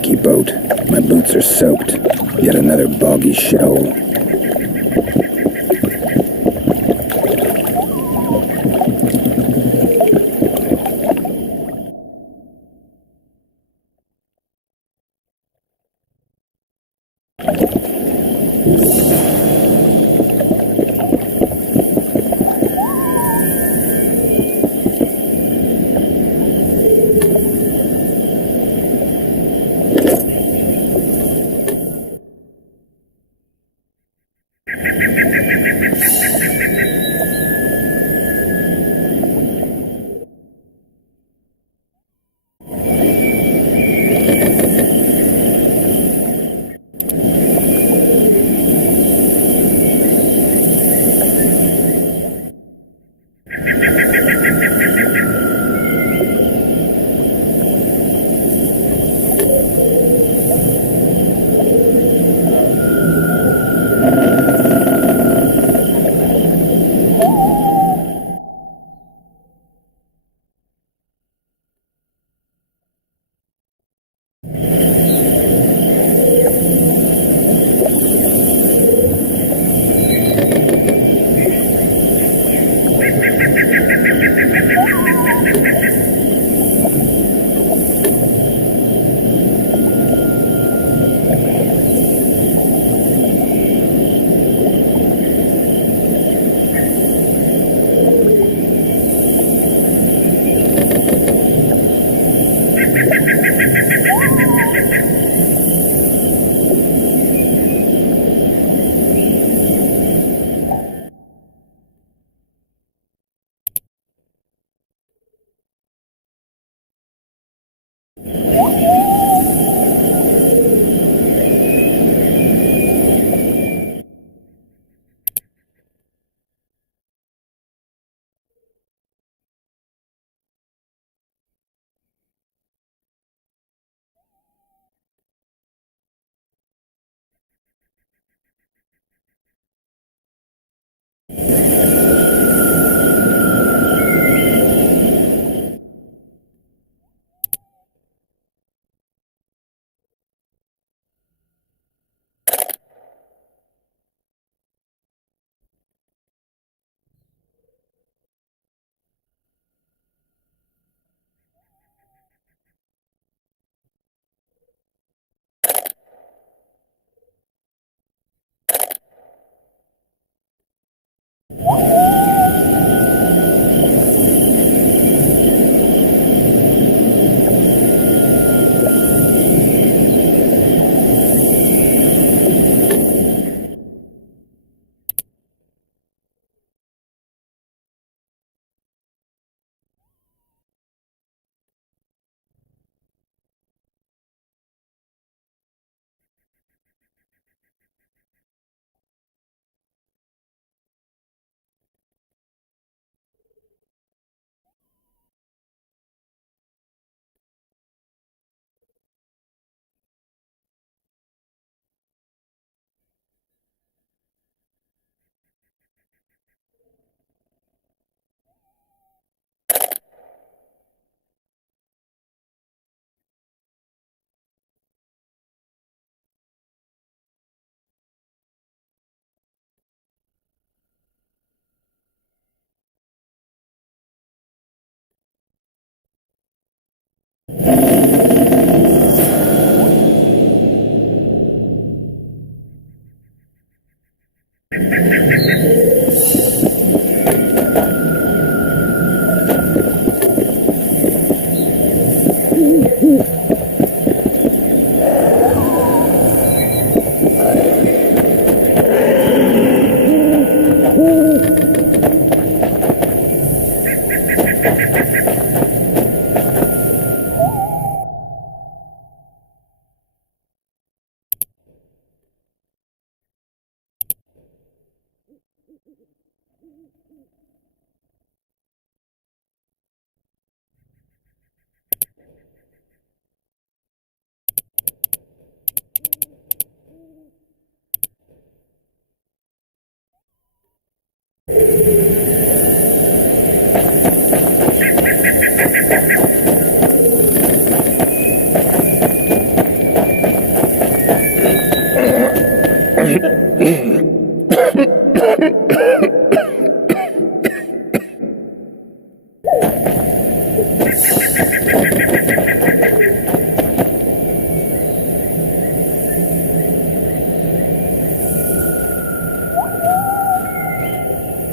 leaky boat. My boots are soaked. Yet another boggy shithole.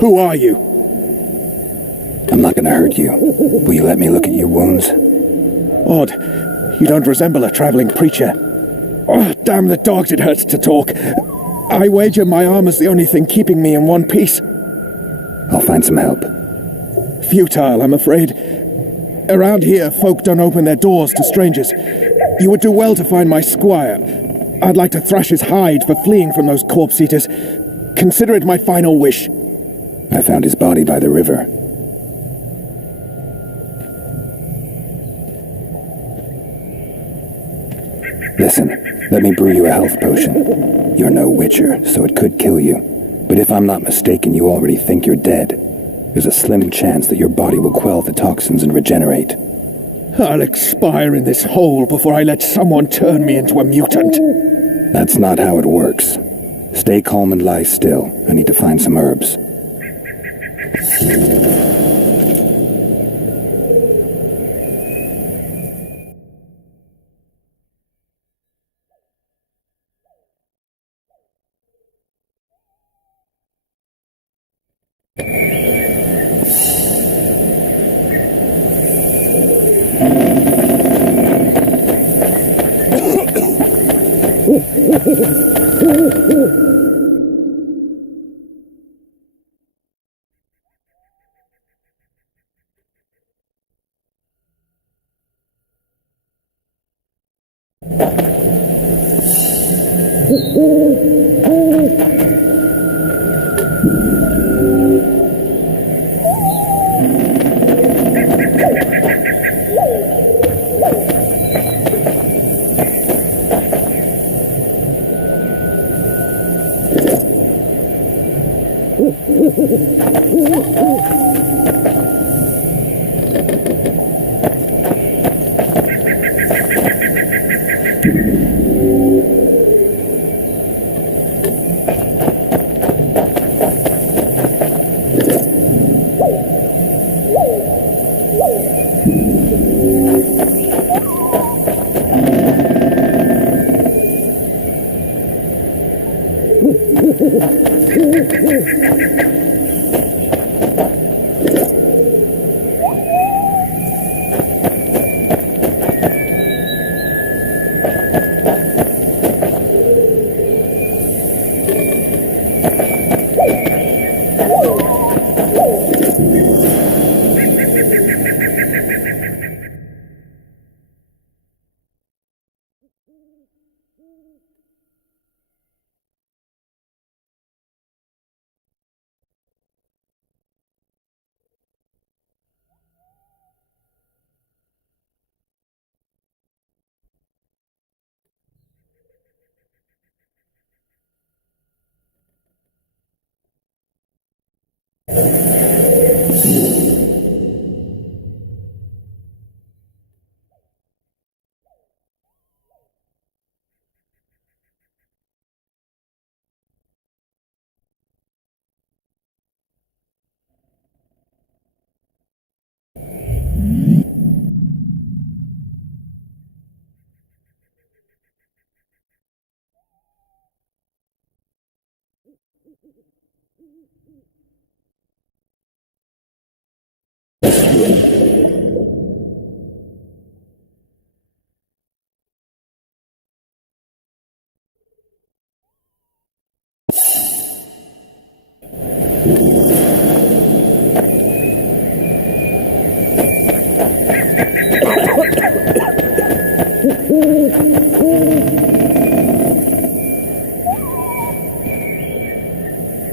Who are you? I'm not gonna hurt you. Will you let me look at your wounds? Odd. You don't resemble a traveling preacher. Oh, damn the dogs, it hurts to talk. I wager my armor's the only thing keeping me in one piece. I'll find some help. Futile, I'm afraid. Around here, folk don't open their doors to strangers. You would do well to find my squire. I'd like to thrash his hide for fleeing from those corpse-eaters. Consider it my final wish. I found his body by the river. Listen, let me brew you a health potion. You're no witcher, so it could kill you. But if I'm not mistaken, you already think you're dead. There's a slim chance that your body will quell the toxins and regenerate. I'll expire in this hole before I let someone turn me into a mutant. That's not how it works. Stay calm and lie still. I need to find some herbs.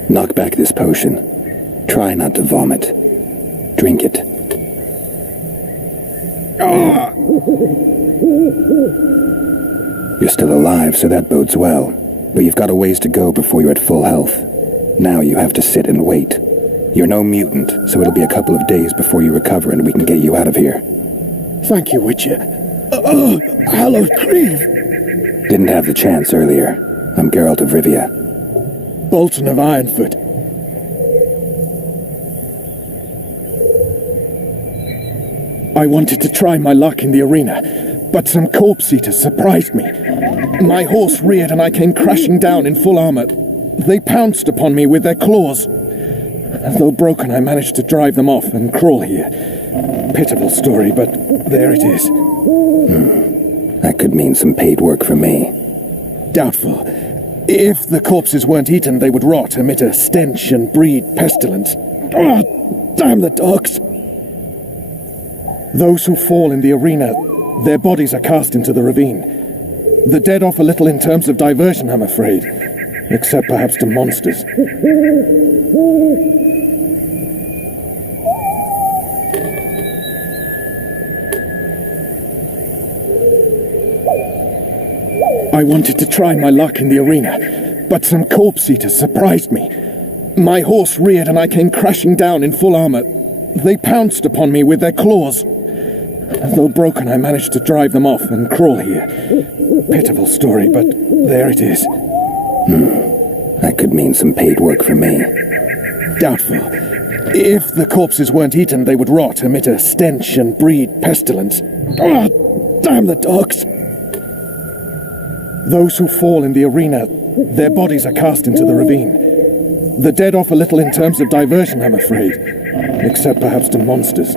Knock back this potion. Try not to vomit. Drink it. You're still alive, so that bodes well. But you've got a ways to go before you're at full health. Now you have to sit and wait. You're no mutant, so it'll be a couple of days before you recover and we can get you out of here. Thank you, Witcher. Hallowed Grieve! Didn't have the chance earlier. I'm Geralt of Rivia. Bolton of Ironfoot. I wanted to try my luck in the arena, but some corpse-eaters surprised me. My horse reared and I came crashing down in full armor. They pounced upon me with their claws. Though broken, I managed to drive them off and crawl here. Pitiful story, but there it is. That could mean some paid work for me. Doubtful. If the corpses weren't eaten, they would rot, emit a stench, and breed pestilence. Oh, damn the dogs! Those who fall in the arena, their bodies are cast into the ravine. The dead offer little in terms of diversion, I'm afraid. Except perhaps to monsters. I wanted to try my luck in the arena, but some corpse eaters surprised me. My horse reared and I came crashing down in full armor. They pounced upon me with their claws. Though broken, I managed to drive them off and crawl here. Pitiful story, but there it is. That could mean some paid work for me. Doubtful. If the corpses weren't eaten, they would rot, emit a stench, and breed pestilence. Oh, damn the dogs! Those who fall in the arena, their bodies are cast into the ravine. The dead offer little in terms of diversion, I'm afraid. Except perhaps to monsters.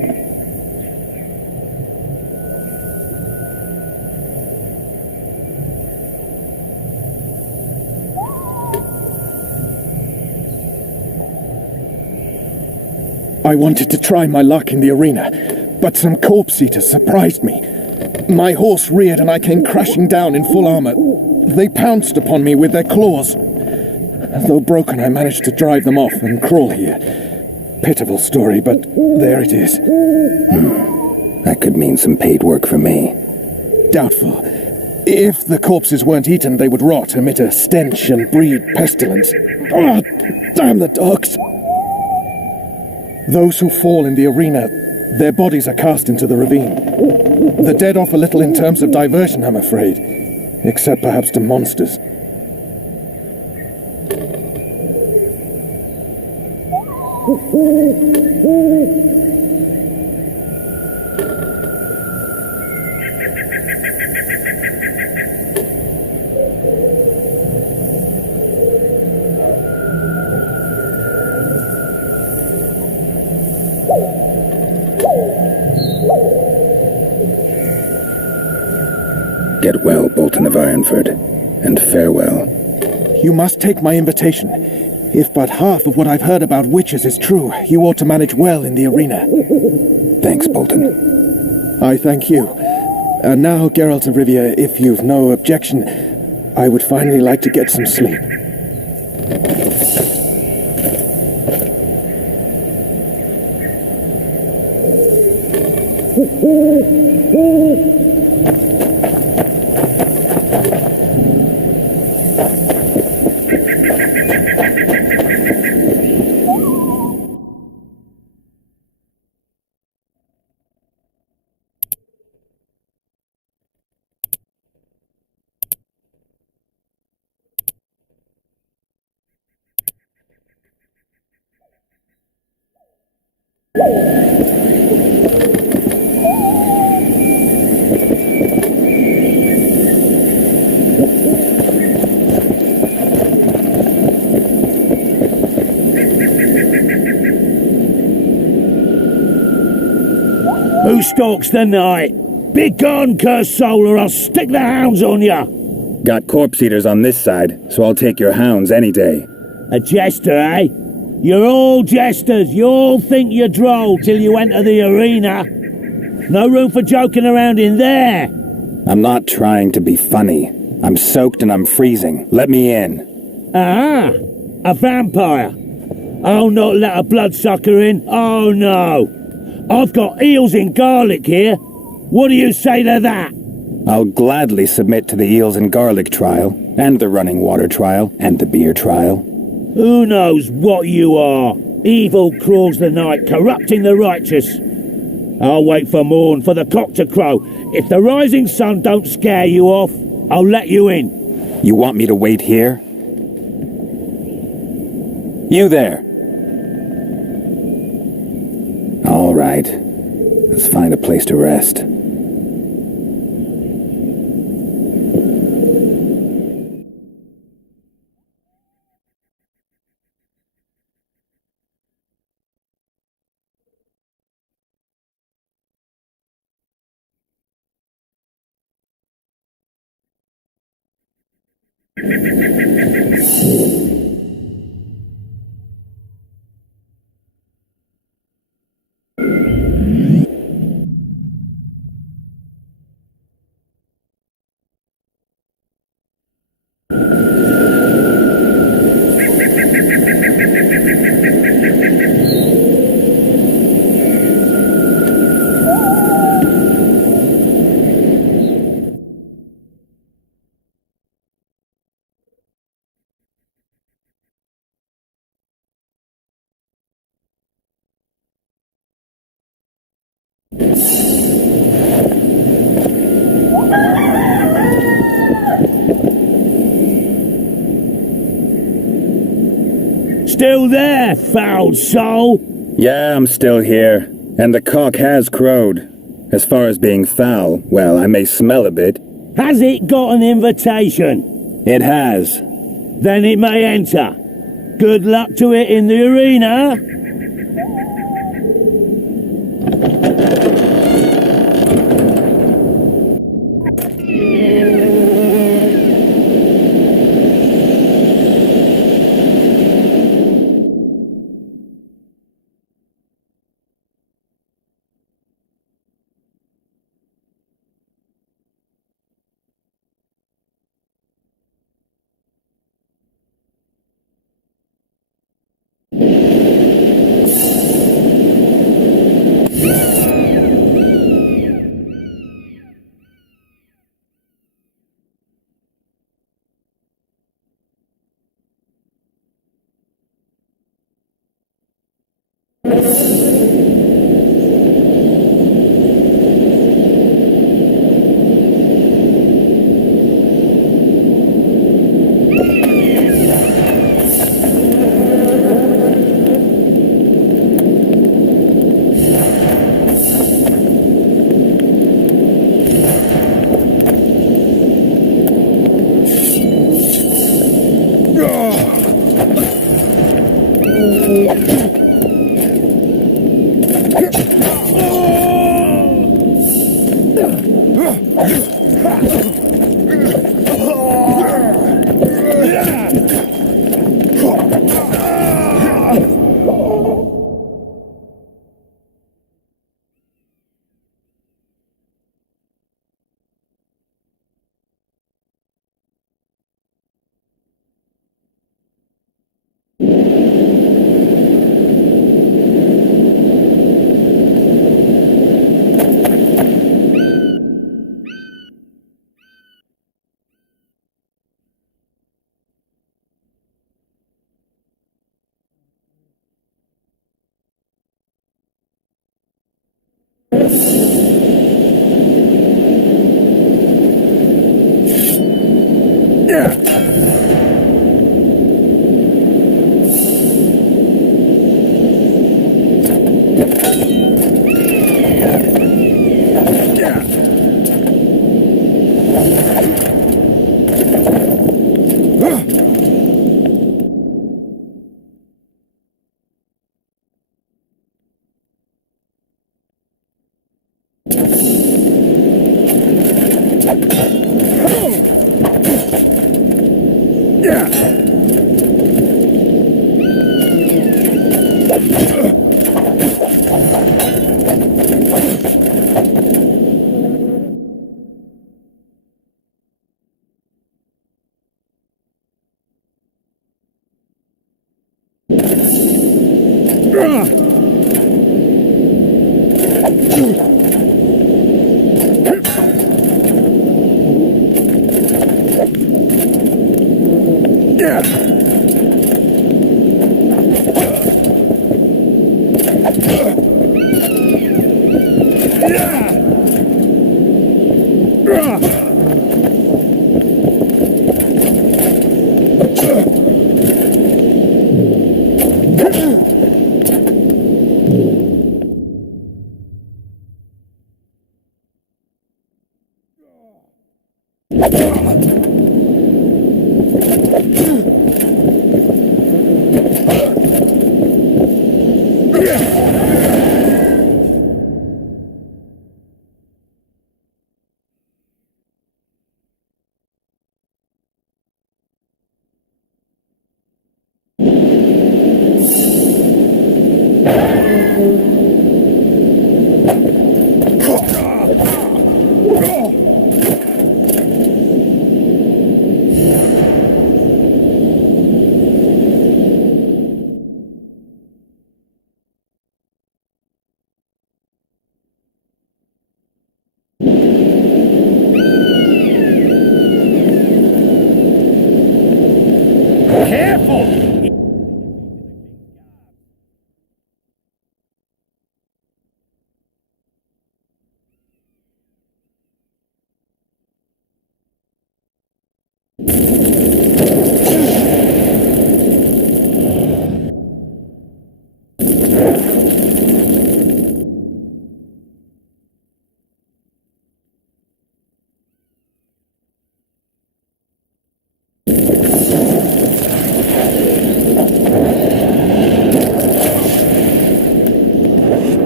I wanted to try my luck in the arena, but some corpse eaters surprised me. My horse reared and I came crashing down in full armor. They pounced upon me with their claws. Though broken, I managed to drive them off and crawl here. Pitiful story, but there it is. That could mean some paid work for me. Doubtful. If the corpses weren't eaten, they would rot, emit a stench, and breed pestilence. Oh, damn the dogs! Those who fall in the arena, their bodies are cast into the ravine. The dead offer little in terms of diversion, I'm afraid. Except perhaps to monsters. Get well, Bolton of Ironford, and farewell. You must take my invitation. If but half of what I've heard about witches is true, you ought to manage well in the arena. Thanks, Bolton. I thank you. And now, Geralt of Rivia, if you've no objection, I would finally like to get some sleep. Who stalks the night? Begone, cursed soul, or I'll stick the hounds on ya! Got corpse eaters on this side, so I'll take your hounds any day. A jester, eh? You're all jesters. You all think you're droll till you enter the arena. No room for joking around in there. I'm not trying to be funny. I'm soaked and I'm freezing. Let me in. Ah, a vampire. I'll not let a bloodsucker in. Oh no. I've got eels in garlic here. What do you say to that? I'll gladly submit to the eels and garlic trial, and the running water trial, and the beer trial. Who knows what you are? Evil crawls the night, corrupting the righteous. I'll wait for morn, for the cock to crow. If the rising sun don't scare you off, I'll let you in. You want me to wait here? You there! All right. Let's find a place to rest. Still there, foul soul? Yeah, I'm still here. And the cock has crowed. As far as being foul, well, I may smell a bit. Has it got an invitation? It has. Then it may enter. Good luck to it in the arena.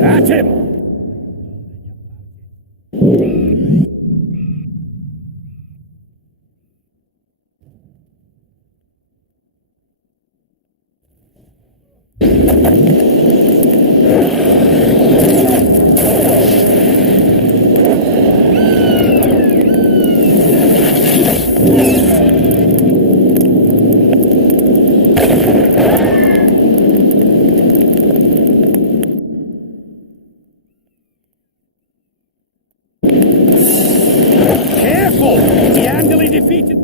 At him! Careful! He handily defeated...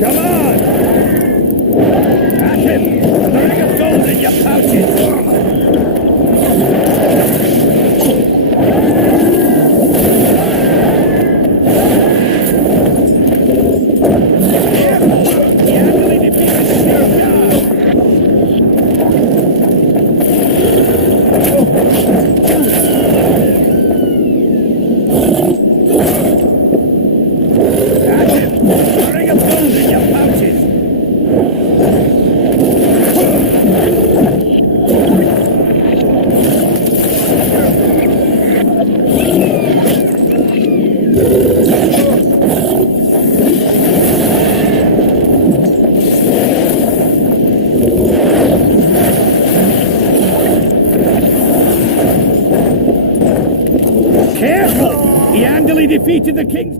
Come on! At him! The ring of gold in your pouches! Careful! He handily defeated the king.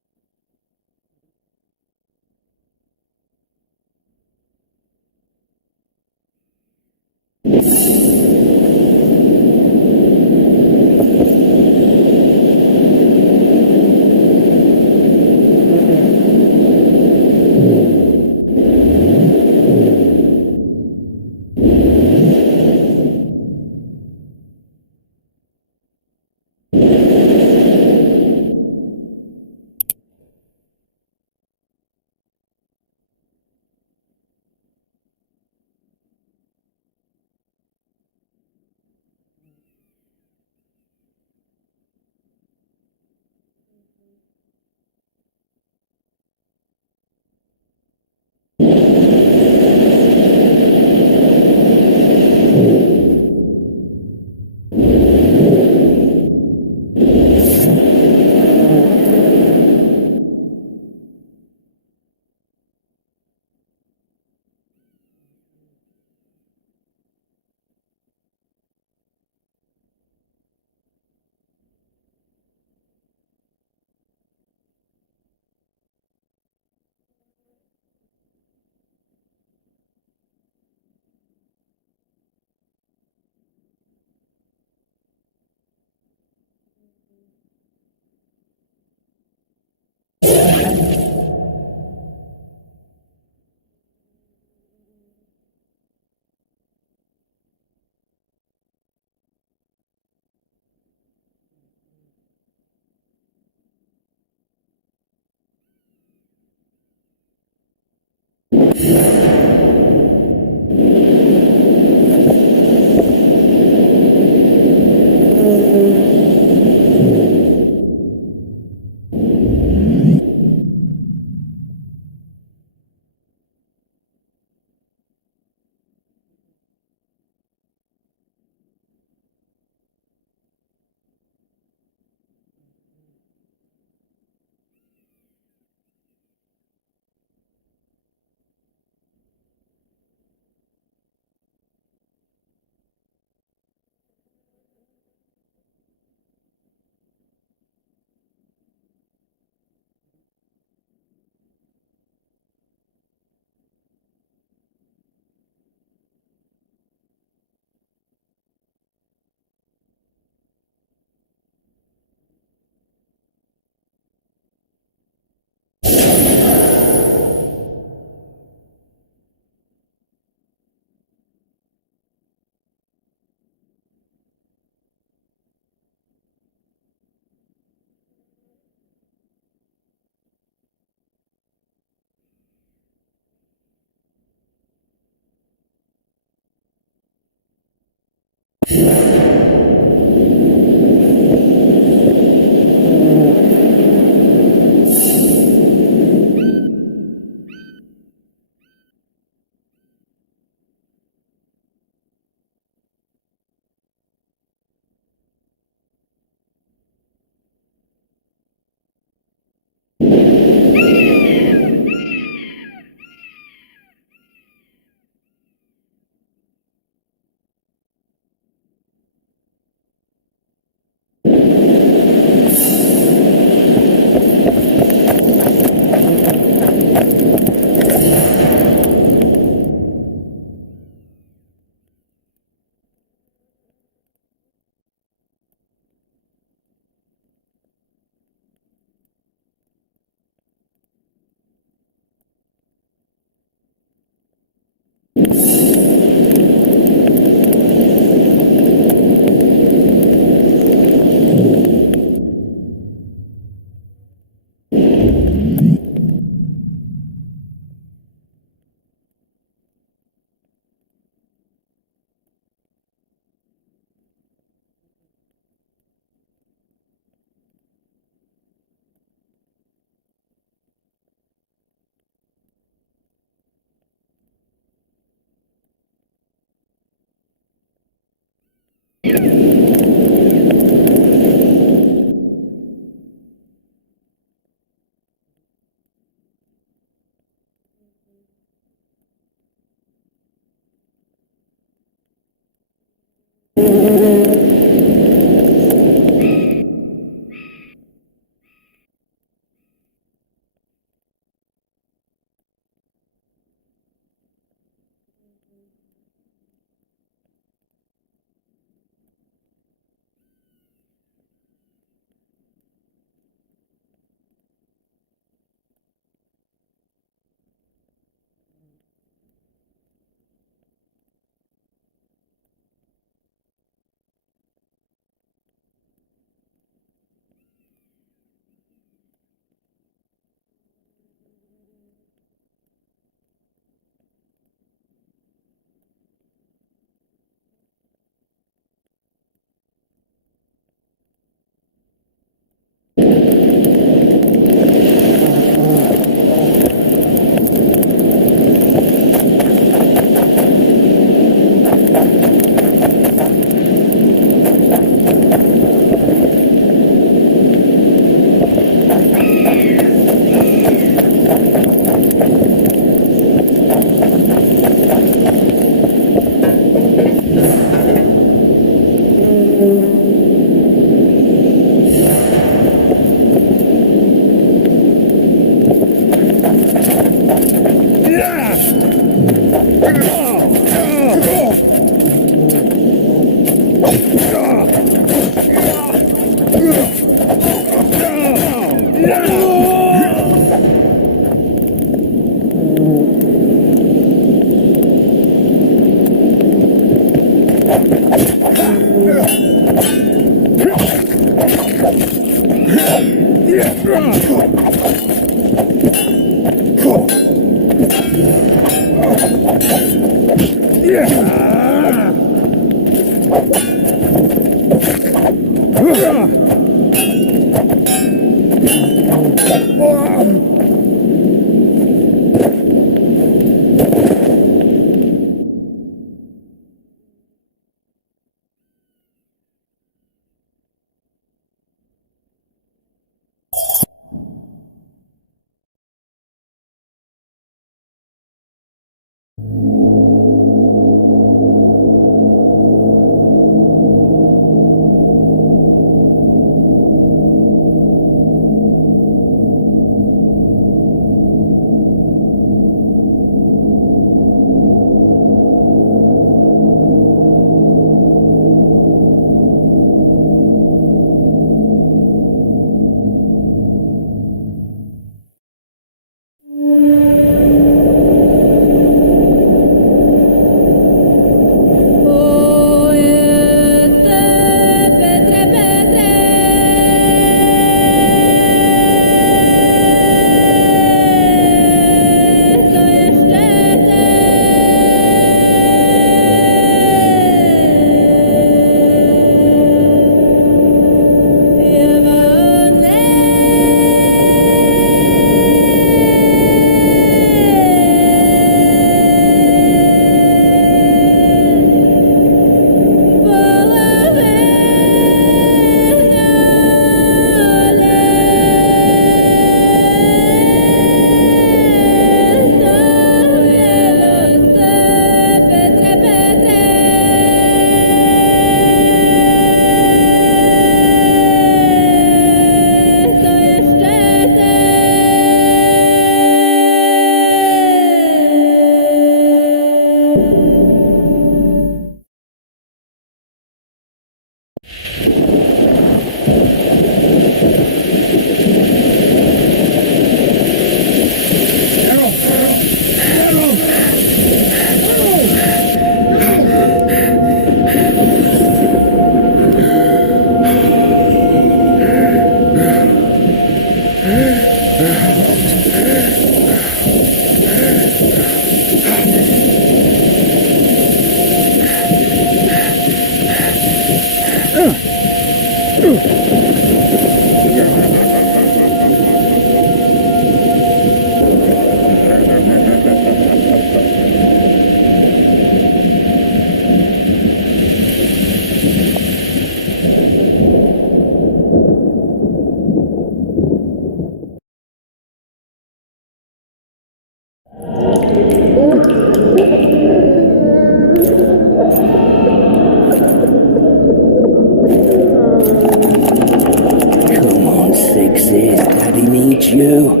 Come on, Sixes. Daddy needs you.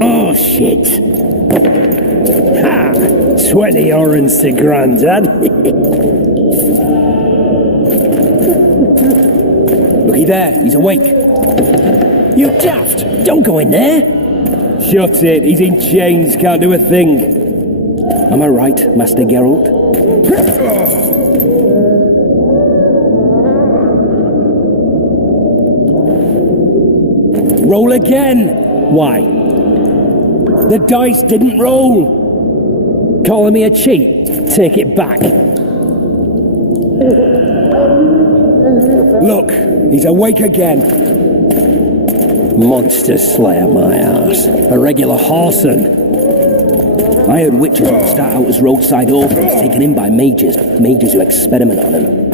Oh, shit. Ha! 20 orange to Grandad. Looky there, he's awake. You daft! Don't go in there! Shut it, he's in chains, can't do a thing. Am I right, Master Geralt? Roll again! Why? The dice didn't roll! Calling me a cheat? Take it back. Look, he's awake again. Monster Slayer, my ass. A regular whoreson. I heard witches would start out as roadside orphans taken in by mages who experiment on them.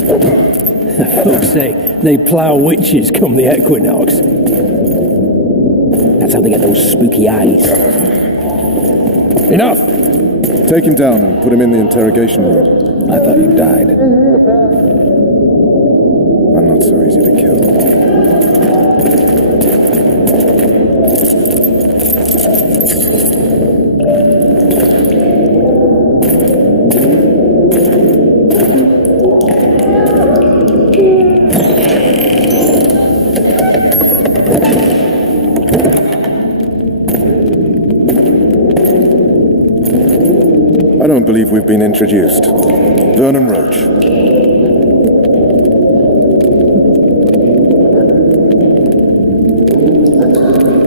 Folks say they plough witches come the equinox. That's how they get those spooky eyes. Enough! Take him down and put him in the interrogation room. I thought you died. I'm not so easy to kill. I don't believe we've been introduced. Vernon Roach.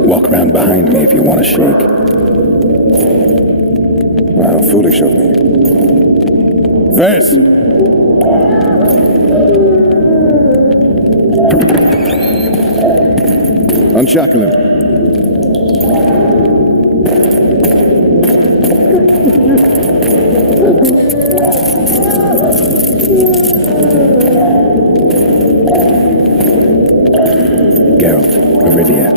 Walk around behind me if you want to shake. How foolish of me. Vez! Unshackle him. Geralt, Arivia.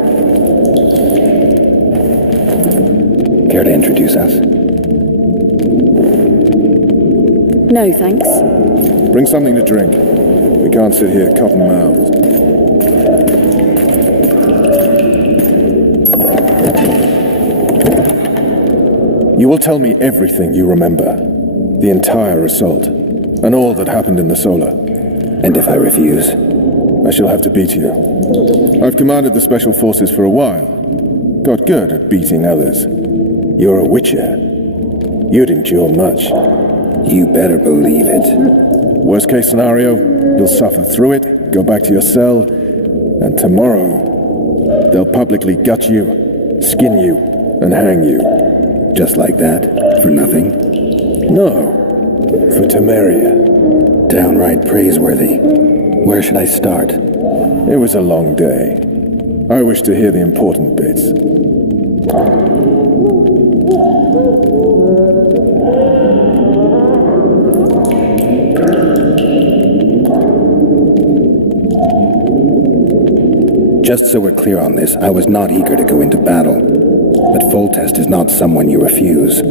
Care to introduce us? No, thanks. Bring something to drink. We can't sit here cotton-mouthed. You will tell me everything you remember. The entire assault. And all that happened in the Solar. And if I refuse? I shall have to beat you. I've commanded the Special Forces for a while. Got good at beating others. You're a Witcher. You'd endure much. You better believe it. Worst case scenario, you'll suffer through it, go back to your cell, and tomorrow, they'll publicly gut you, skin you, and hang you. Just like that? For nothing? No, for Temeria. Downright praiseworthy. Where should I start? It was a long day. I wish to hear the important bits. Just so we're clear on this, I was not eager to go into battle. But Foltest is not someone you refuse.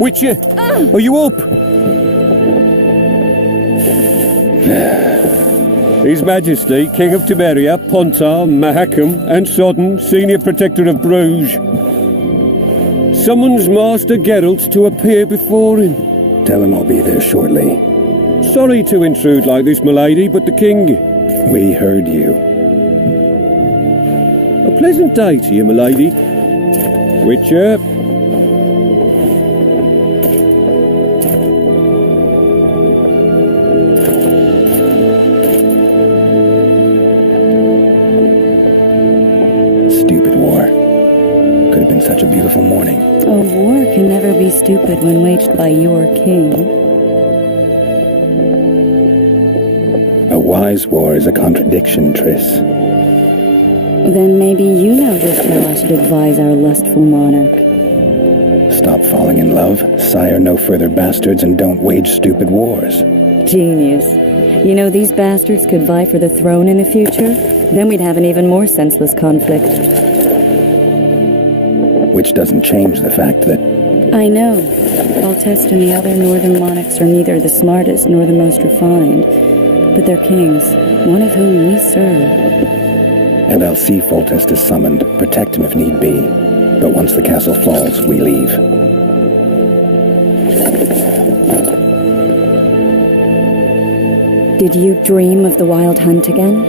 Witcher, are you up? His Majesty, King of Temeria, Pontar, Mahakam, and Sodden, Senior Protector of Bruges. summons Master Geralt to appear before him. Tell him I'll be there shortly. Sorry to intrude like this, milady, but the king... We heard you. A pleasant day to you, milady. Witcher. Stupid war. Could have been such a beautiful morning. A war can never be stupid when waged by your king. A wise war is a contradiction, Triss. Then maybe you know just how I should advise our lustful monarch. Stop falling in love, sire no further bastards, and don't wage stupid wars. Genius. You know, these bastards could vie for the throne in the future? Then we'd have an even more senseless conflict. Which doesn't change the fact that... I know. Foltest and the other northern monarchs are neither the smartest nor the most refined. But they're kings, one of whom we serve. And I'll see Foltest is summoned, protect him if need be. But once the castle falls, we leave. Did you dream of the Wild Hunt again?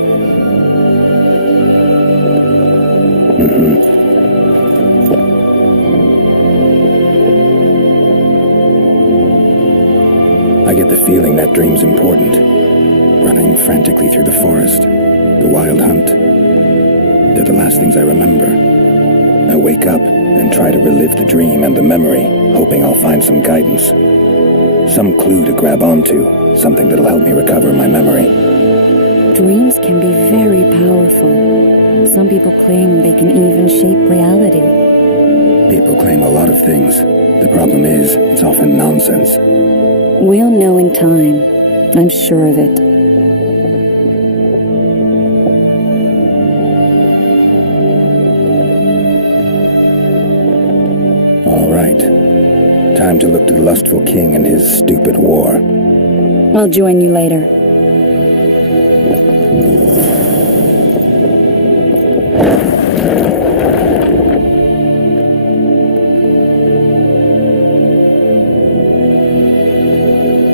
I get the feeling that dream's important. Running frantically through the forest, the Wild Hunt. They're the last things I remember. I wake up and try to relive the dream and the memory, hoping I'll find some guidance. Some clue to grab onto, something that'll help me recover my memory. Dreams can be very powerful. Some people claim they can even shape reality. People claim a lot of things. The problem is, it's often nonsense. We'll know in time. I'm sure of it. All right. Time to look to the lustful king and his stupid war. I'll join you later.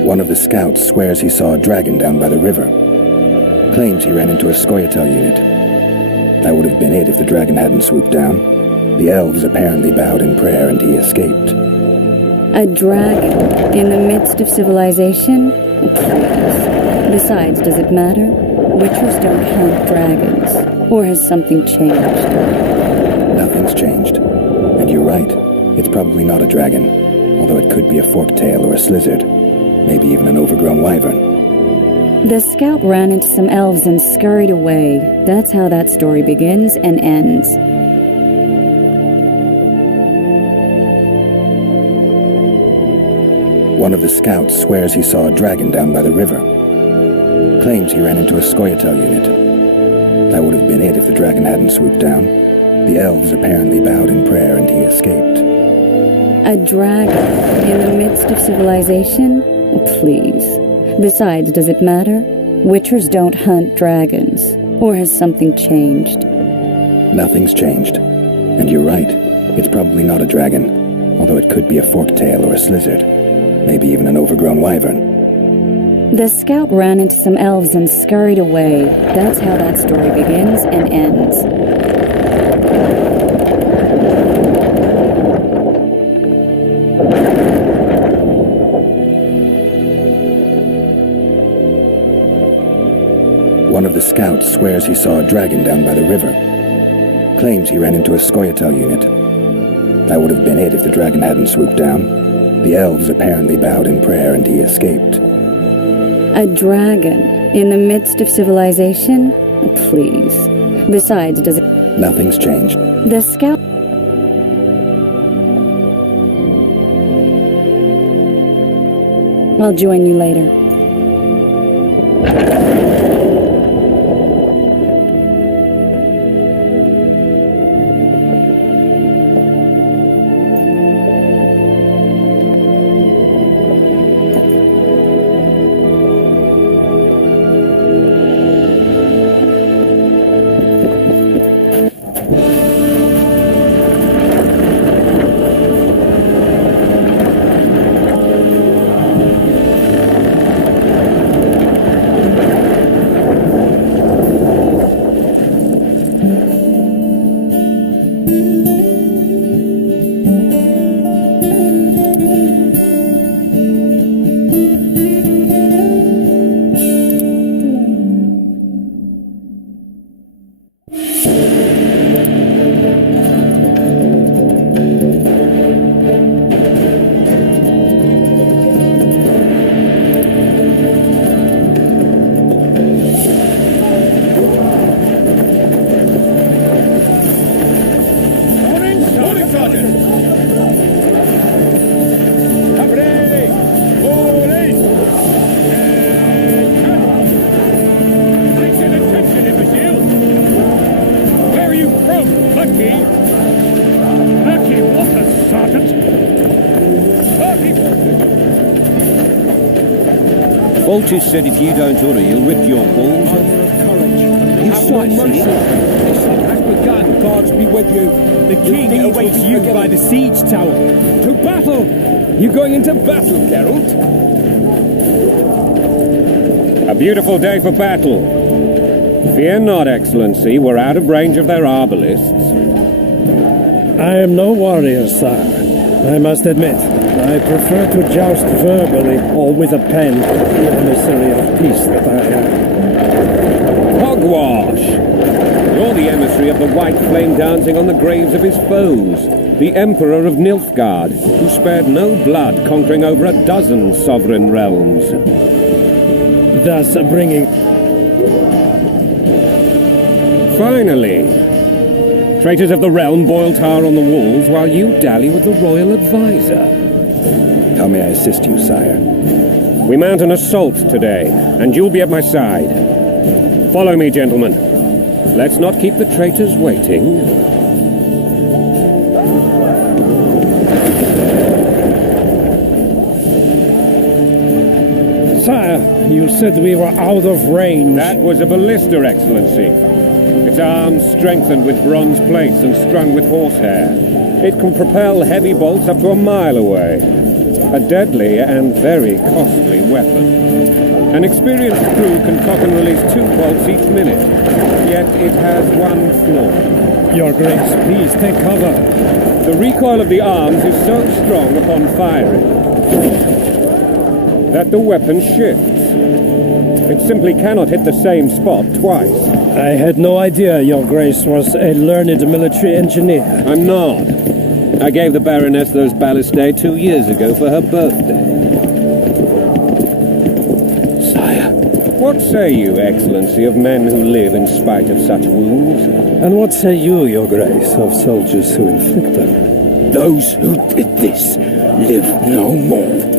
One of the scouts swears he saw a dragon down by the river. Claims he ran into a Scoia'tael unit. That would have been it if the dragon hadn't swooped down. The elves apparently bowed in prayer and he escaped. A dragon in the midst of civilization? Please. Besides, does it matter? Witchers don't hunt dragons. Or has something changed? Nothing's changed. And you're right. It's probably not a dragon. Although it could be a forktail or a slizzard. Maybe even an overgrown wyvern. The scout ran into some elves and scurried away. That's how that story begins and ends. One of the scouts swears he saw a dragon down by the river. Claims he ran into a Scoia'tael unit. That would have been it if the dragon hadn't swooped down. The elves apparently bowed in prayer and he escaped. A dragon in the midst of civilization? Please. Besides, does it matter? Witchers don't hunt dragons. Or has something changed? Nothing's changed. And you're right. It's probably not a dragon. Although it could be a forktail or a slizzard. Maybe even an overgrown wyvern. The scout ran into some elves and scurried away. That's how that story begins and ends. One of the scouts swears he saw a dragon down by the river. Claims he ran into a Scoia'tael unit. That would have been it if the dragon hadn't swooped down. The elves apparently bowed in prayer and he escaped. A dragon in the midst of civilization? Please. Besides, does it... Nothing's changed. The scout... I'll join you later. Vulture said if you don't order, he'll rip your balls off. You saw mercy. Has begun. Gods be with you. The king awaits you by the siege tower. To battle! You going into battle, Geralt? A beautiful day for battle. Fear not, Excellency, we're out of range of their arbalists. I am no warrior, sire. I must admit, I prefer to joust verbally or with a pen, the emissary of peace that I am. Hogwash! You're the emissary of the white flame dancing on the graves of his foes, the Emperor of Nilfgaard, who spared no blood conquering over a dozen sovereign realms. Thus bringing... Finally! Traitors of the realm boil tar on the walls while you dally with the royal advisor. How may I assist you, sire? We mount an assault today, and you'll be at my side. Follow me, gentlemen. Let's not keep the traitors waiting. Sire, you said we were out of range. That was a ballista, Excellency. Its arms strengthened with bronze plates and strung with horsehair. It can propel heavy bolts up to a mile away. A deadly and very costly weapon. An experienced crew can cock and release 2 bolts each minute. Yet it has one flaw. Your Grace, please take cover. The recoil of the arms is so strong upon firing that the weapon shifts. It simply cannot hit the same spot twice. I had no idea Your Grace was a learned military engineer. I'm not. I gave the Baroness those ballistae 2 years ago for her birthday. Sire. What say you, Excellency, of men who live in spite of such wounds? And what say you, Your Grace, of soldiers who inflict them? Those who did this live no more.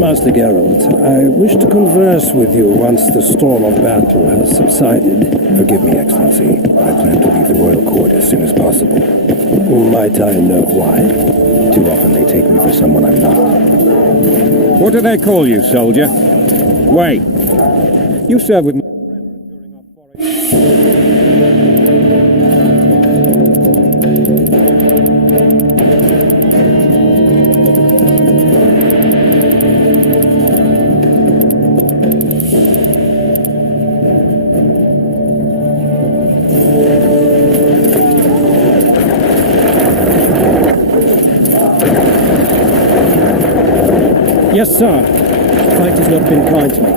Master Geralt, I wish to converse with you once the storm of battle has subsided. Forgive me, Excellency. I plan to leave the royal court as soon as possible. Might I know why? Too often they take me for someone I'm not. What do they call you, soldier? Wait. You served with me. Yes, sir. Fate has not been kind to me.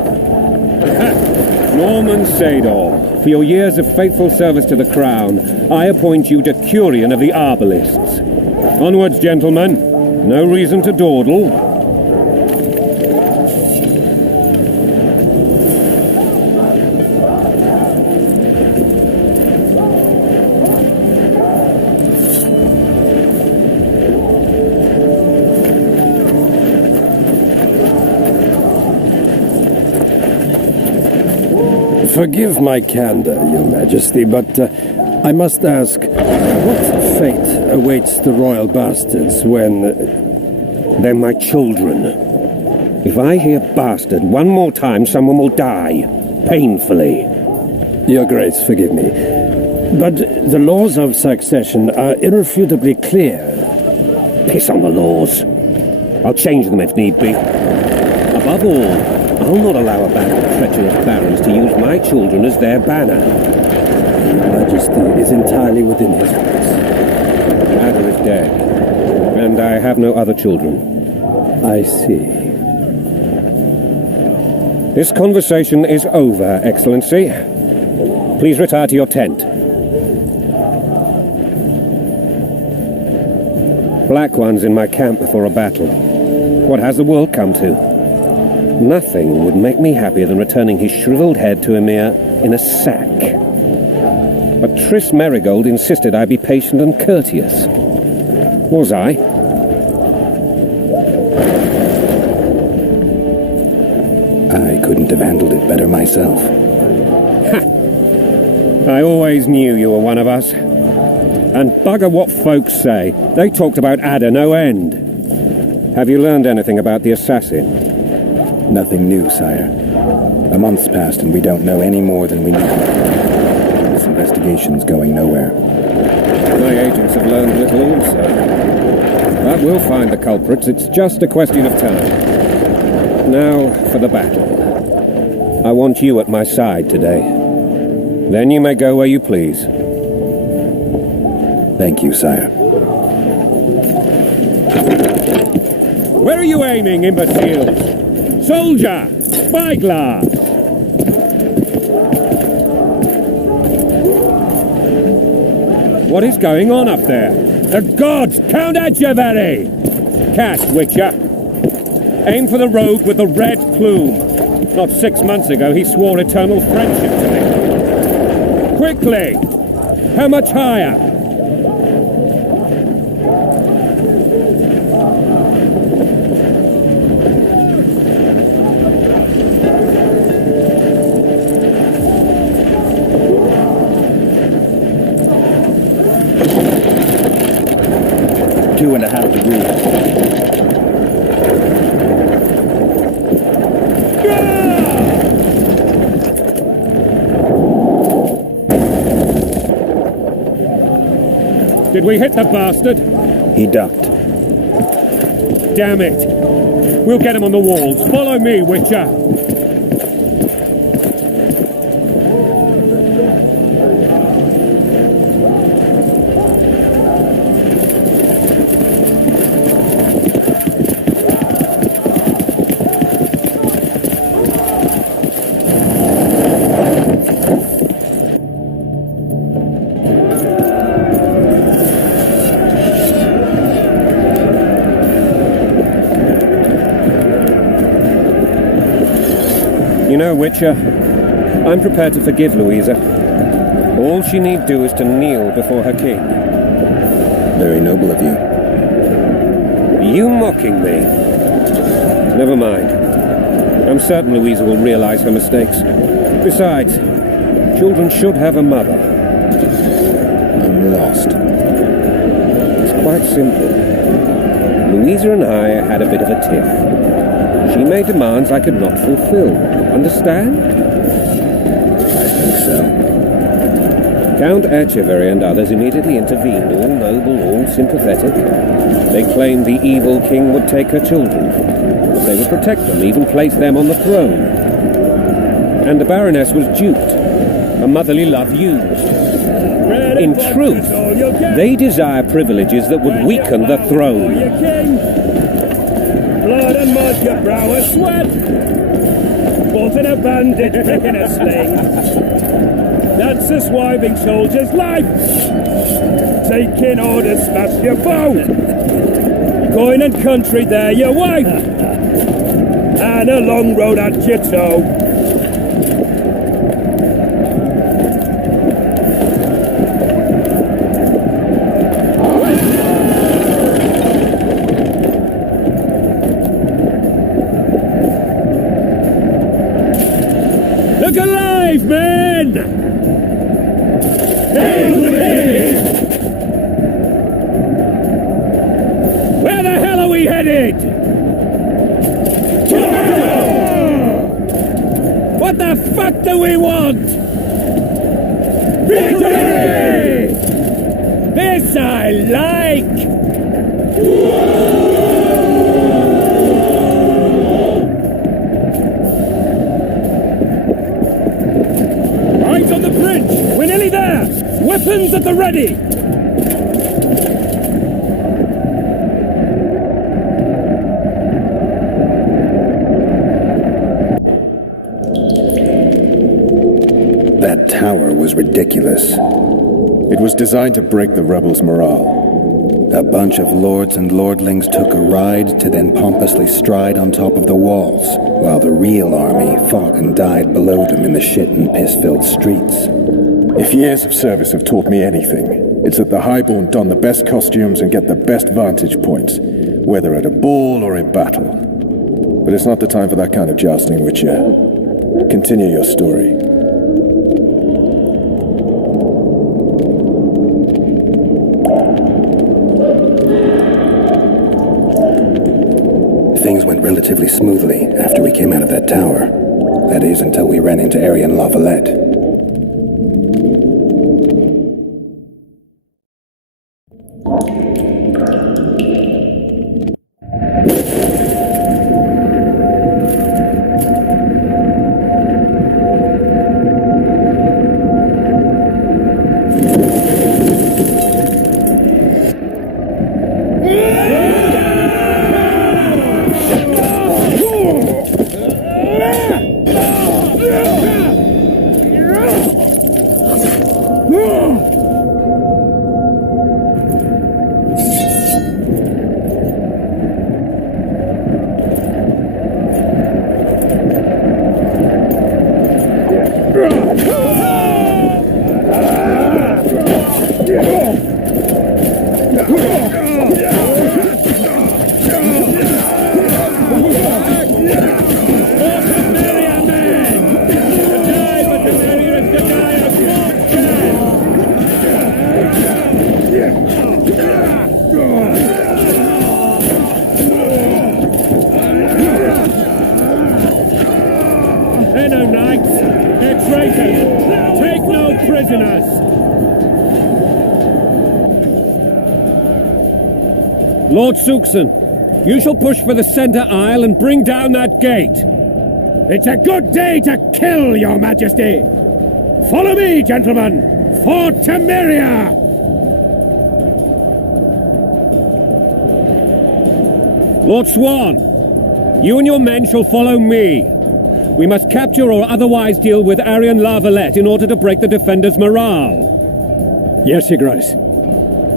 Norman Sador, for your years of faithful service to the crown, I appoint you Decurion of the Arbalists. Onwards, gentlemen. No reason to dawdle. Forgive my candor, Your Majesty, but I must ask, what fate awaits the royal bastards when... They're my children. If I hear bastard one more time, someone will die. Painfully. Your Grace, forgive me. But the laws of succession are irrefutably clear. Piss on the laws. I'll change them if need be. Above all, I'll not allow a band of treacherous barons to use my children as their banner. Your Majesty is entirely within his rights. Ada is dead, and I have no other children. I see. This conversation is over, Excellency. Please retire to your tent. Black One's in my camp before a battle. What has the world come to? Nothing would make me happier than returning his shriveled head to Emir in a sack. But Triss Merigold insisted I be patient and courteous. Was I? I couldn't have handled it better myself. I always knew you were one of us. And bugger what folks say. They talked about Ada no end. Have you learned anything about the assassin? Nothing new, sire. A month's passed and we don't know any more than we need. This investigation's going nowhere. My agents have learned little also. But we'll find the culprits. It's just a question of time. Now for the battle. I want you at my side today. Then you may go where you please. Thank you, sire. Where are you aiming, imbeciles? Soldier! Spyglass! What is going on up there? The gods! Count Etcheverry! Cast, Witcher! Aim for the rogue with the red plume. Not 6 months ago he swore eternal friendship to me. Quickly! How much higher? Two and a half degrees. Did we hit the bastard? He ducked. Damn it! We'll get him on the walls. Follow me, Witcher! You know, Witcher, I'm prepared to forgive Louisa. All she need do is to kneel before her king. Very noble of you. Are you mocking me? Never mind. I'm certain Louisa will realize her mistakes. Besides, children should have a mother. I'm lost. It's quite simple. Louisa and I had a bit of a tiff. She made demands I could not fulfill. Understand? I think so. Count Etcheverry and others immediately intervened, all noble, all sympathetic. They claimed the evil king would take her children. They would protect them, even place them on the throne. And the Baroness was duped. Her motherly love used. In truth, they desire privileges that would weaken the throne. Blood and mud, your brow a sweat. Both in a bandage, prick in a sling. That's a swiving soldier's life. Taking orders, smash your bow. Coin and country, there your wife. And a long road at your toe. Look alive, men! Where the hell are we headed? What the fuck do we want? Victory! This I like! Eyes on the bridge! We're nearly there! Weapons at the ready! That tower was ridiculous. It was designed to break the rebels' morale. A bunch of lords and lordlings took a ride to then pompously stride on top of the walls, while the real army fought and died below them in the shit and piss-filled streets. If years of service have taught me anything, it's that the highborn don the best costumes and get the best vantage points, whether at a ball or in battle. But it's not the time for that kind of jousting, Witcher. Continue your story. relatively smoothly after we came out of that tower. That is, until we ran into Arian La Valette. They're no knights. They're traitors. Take no prisoners. Lord Suxon, you shall push for the center aisle and bring down that gate. It's a good day to kill, Your Majesty. Follow me, gentlemen, for Temeria. Lord Swan, you and your men shall follow me. We must capture or otherwise deal with Arian La Valette in order to break the defenders' morale. Yes, Your Grace.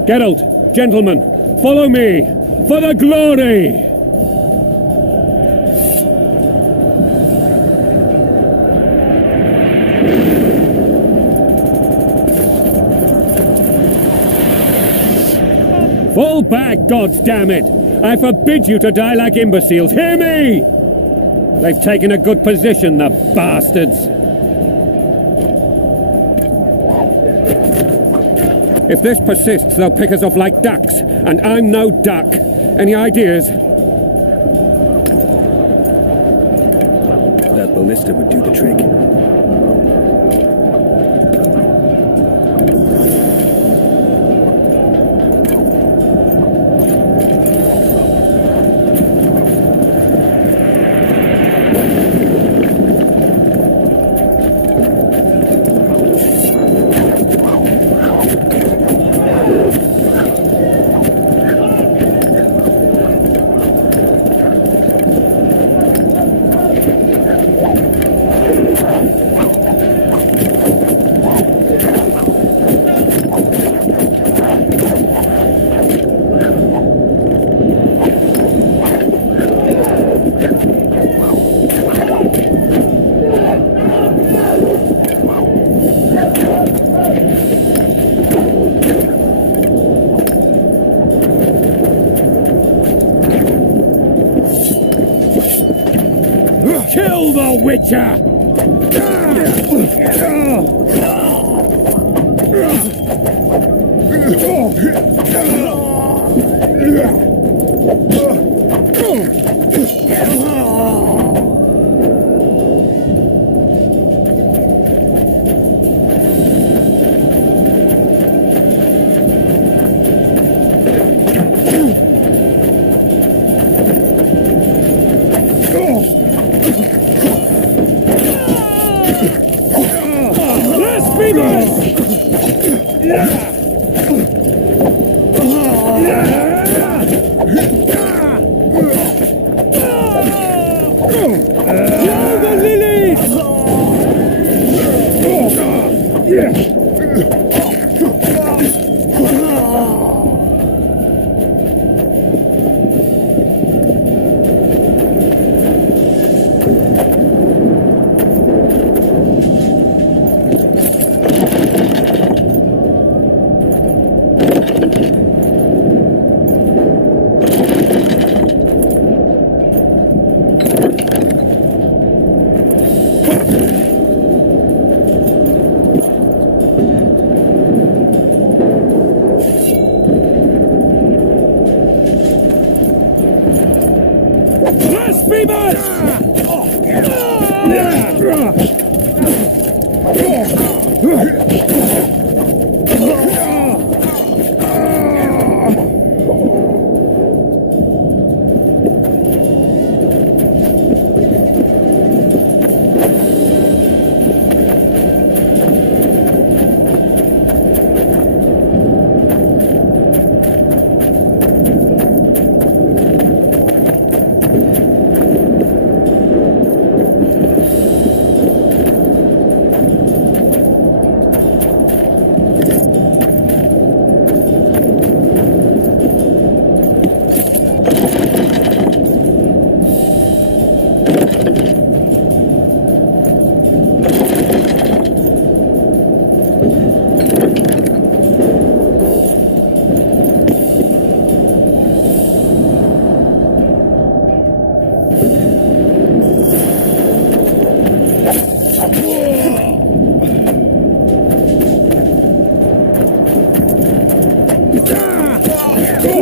Geralt, gentlemen, follow me for the glory! Fall back, goddammit! I forbid you to die like imbeciles. Hear me! They've taken a good position, the bastards. If this persists, they'll pick us off like ducks, and I'm no duck. Any ideas? That ballista would do the trick. Kill the Witcher!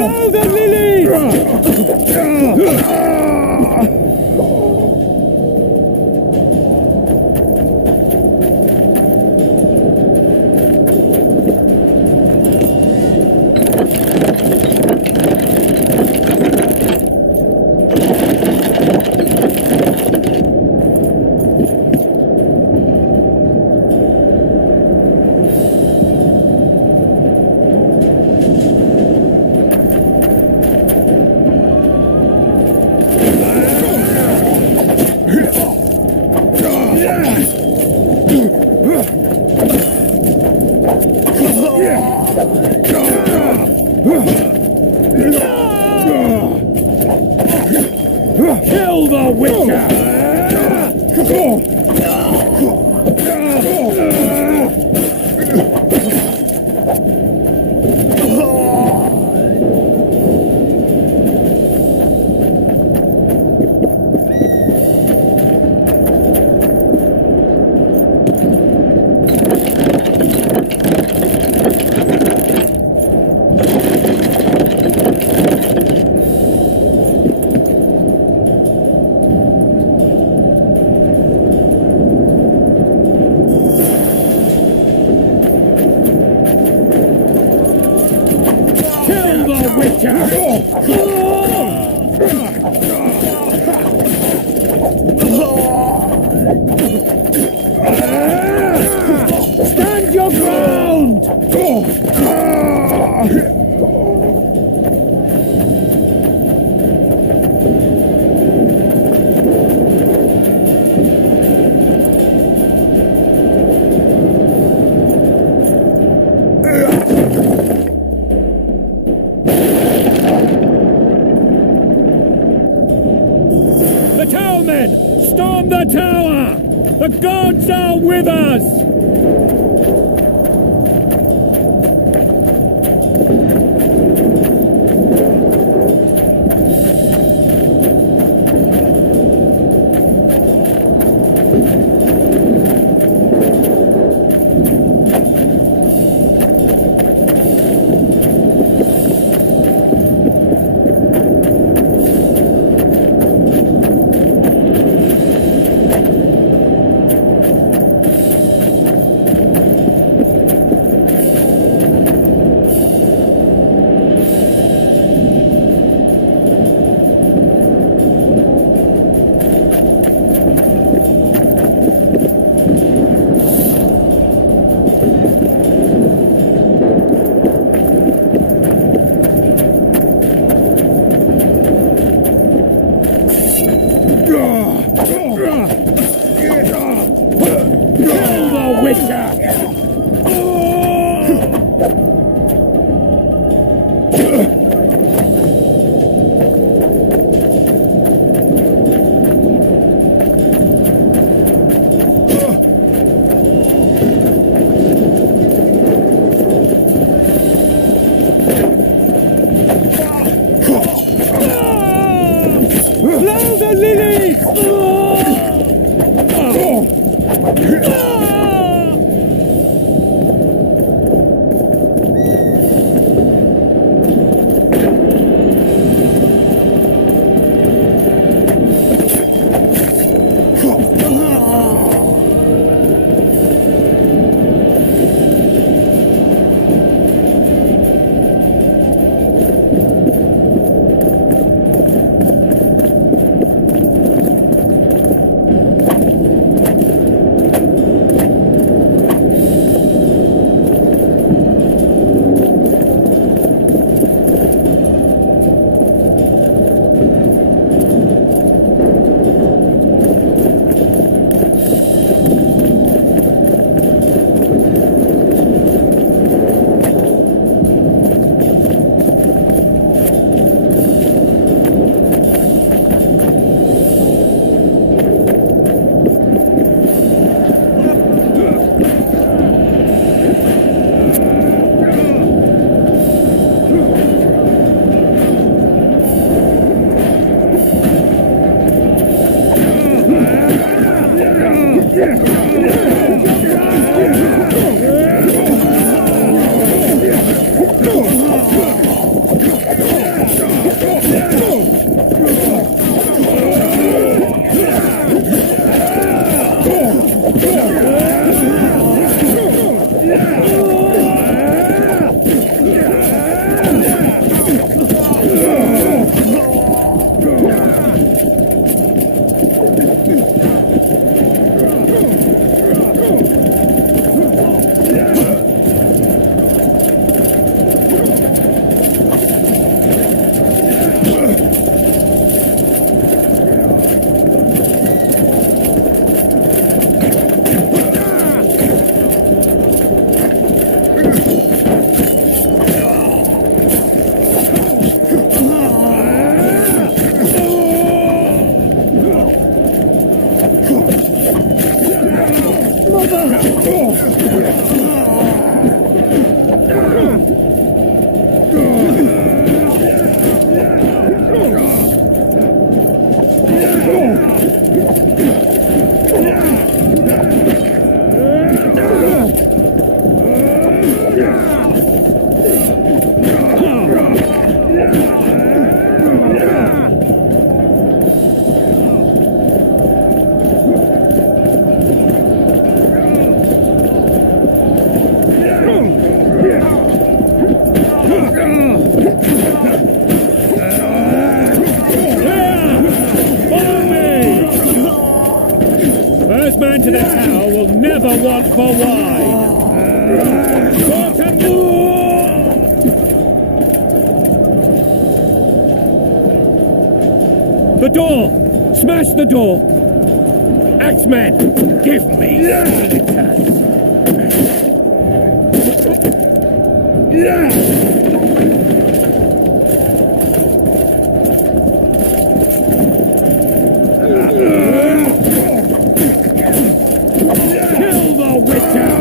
Blow the lilies! Kill the Witcher! Stand your ground! The towermen! Storm the tower! The gods are with us! Blow the lilies! First man to the tower will never want for wine. The door! Smash the door! Axemen, give me scimitars! Kill the Witcher!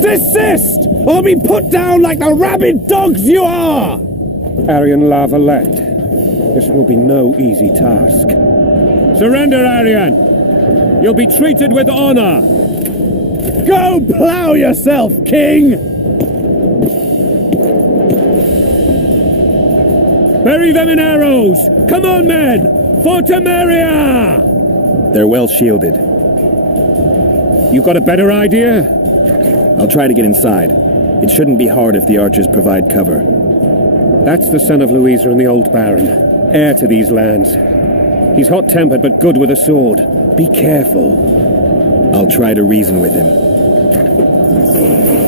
Desist, or be put down like the rabid dogs you are! Arian La Valette, this will be no easy task. Surrender, Arian! You'll be treated with honor! Go plough yourself, king! Bury them in arrows! Come on, men! For Temeria! They're well shielded. You got a better idea? I'll try to get inside. It shouldn't be hard if the archers provide cover. That's the son of Louisa and the old Baron, heir to these lands. He's hot-tempered but good with a sword. Be careful. I'll try to reason with him.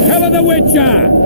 Cover the Witcher!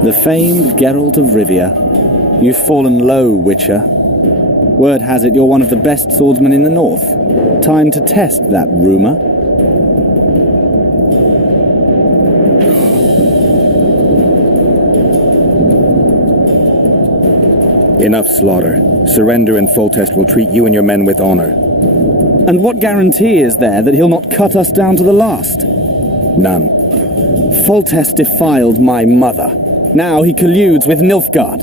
The famed Geralt of Rivia. You've fallen low, Witcher. Word has it you're one of the best swordsmen in the north. Time to test that rumor. Enough slaughter. Surrender and Foltest will treat you and your men with honor. And what guarantee is there that he'll not cut us down to the last? None. Foltest defiled my mother. Now he colludes with Nilfgaard.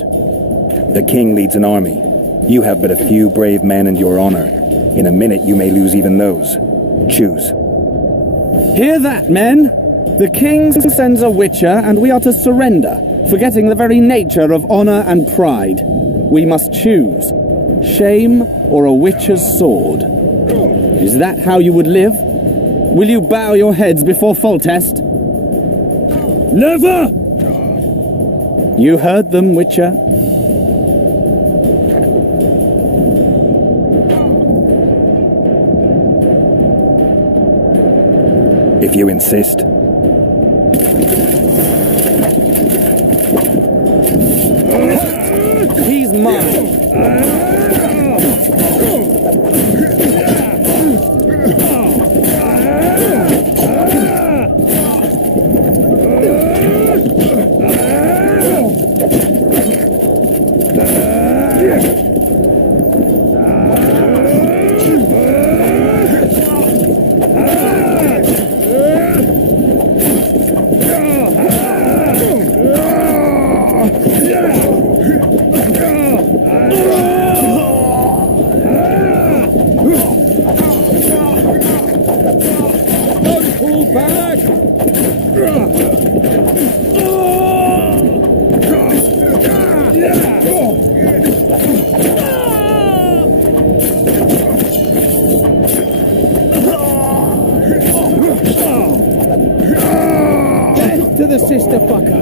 The king leads an army. You have but a few brave men and your honor. In a minute you may lose even those. Choose. Hear that, men? The king sends a Witcher, and we are to surrender, forgetting the very nature of honor and pride. We must choose. Shame or a Witcher's sword. Is that how you would live? Will you bow your heads before Foltest? Never! You heard them, Witcher? If you insist. He's mine. To the sister fucker.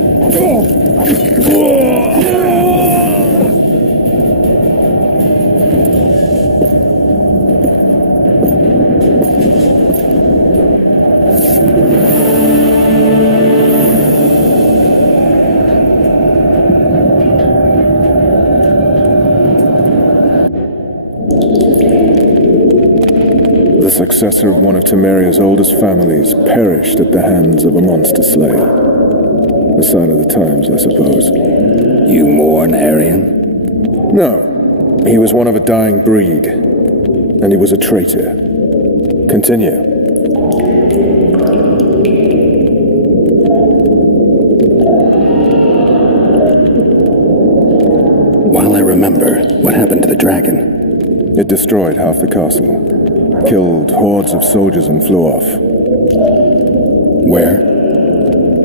The successor of one of Temeria's oldest families perished at the hands of a monster slayer. A sign of the times, I suppose. You mourn, Arian? No. He was one of a dying breed. And he was a traitor. Continue. While I remember, what happened to the dragon? It destroyed half the castle. Killed hordes of soldiers and flew off. Where?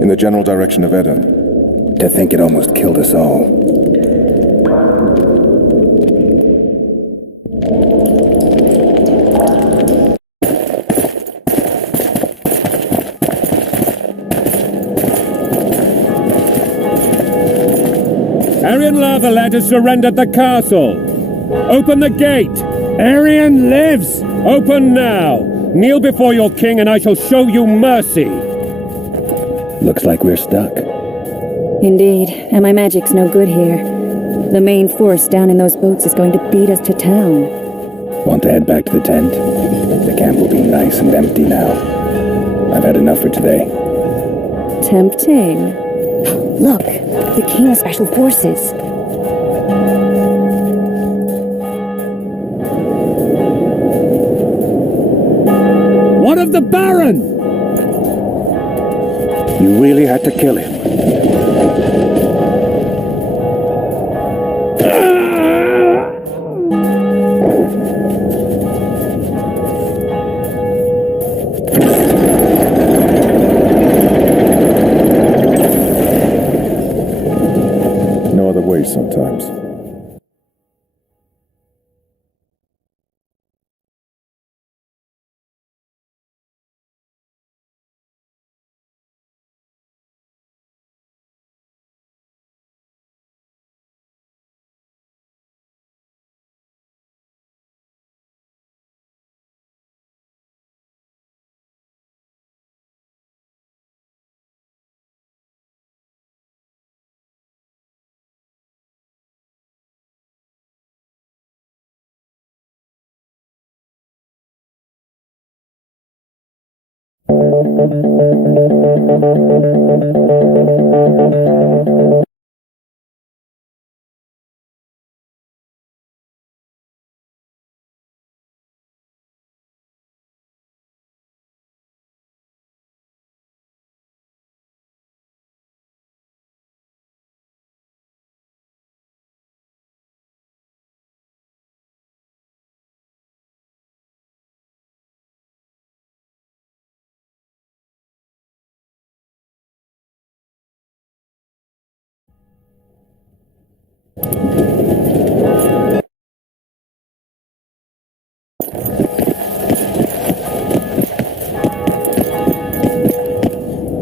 In the general direction of Edda. To think it almost killed us all. Arian Lavalette has surrendered the castle. Open the gate. Arian lives. Open now. Kneel before your king and I shall show you mercy. Looks like we're stuck. Indeed, and my magic's no good here. The main force down in those boats is going to beat us to town. Want to head back to the tent? The camp will be nice and empty now. I've had enough for today. Tempting. Look, the King's Special Forces. What of the Baron? You really had to kill him. No other way sometimes.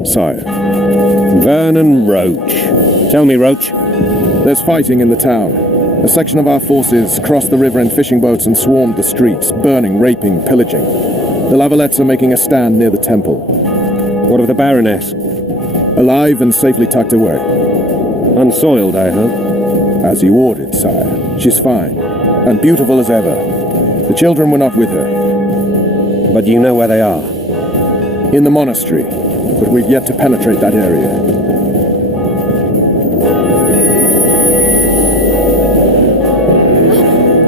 Sire. Vernon Roach. Tell me, Roach. There's fighting in the town. A section of our forces crossed the river in fishing boats and swarmed the streets, burning, raping, pillaging. The Lavalettes are making a stand near the temple. What of the Baroness? Alive and safely tucked away. Unsoiled, I hope. As you ordered, sire. She's fine, and beautiful as ever. The children were not with her. But you know where they are? In the monastery, but we've yet to penetrate that area.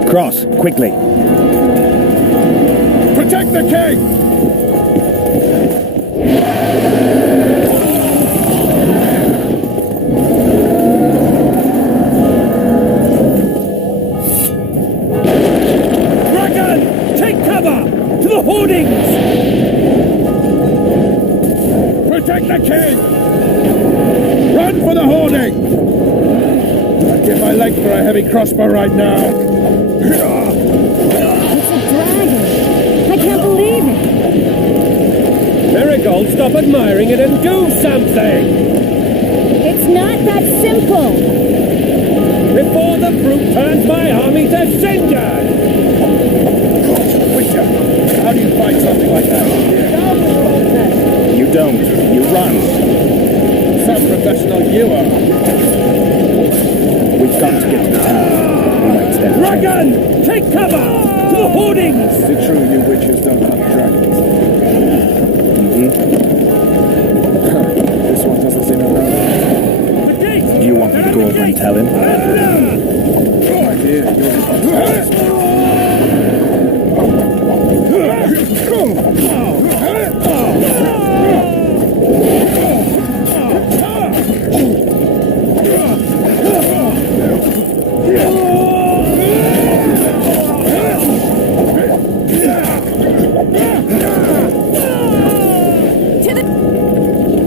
Cross, quickly. Protect the king! Dragon! Take cover! To the hoardings! Protect the king! Run for the hoarding! I'd give my leg for a heavy crossbow right now. It's a dragon. I can't believe it. Marigold, stop admiring it and do something! It's not that simple. Before the brute turns my army to cinder! Witcher, how do you fight something like that? You don't. You run. Some professional you are. We've got to get to the town. We might stand a chance. Dragon! Take cover! To the hoardings! Is it true you witches don't hunt dragons? This one doesn't seem around. The gate! Do you want me to go over and tell him? Oh dear, you're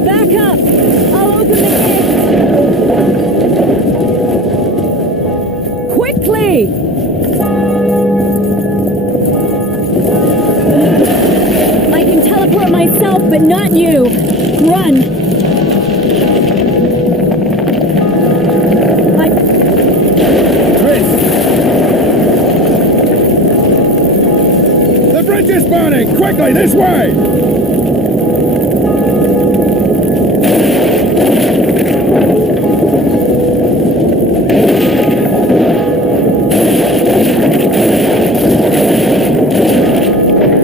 Back up. I'll open the gate. Quickly! I can teleport myself, but not you. Run! The bridge is burning! Quickly, this way!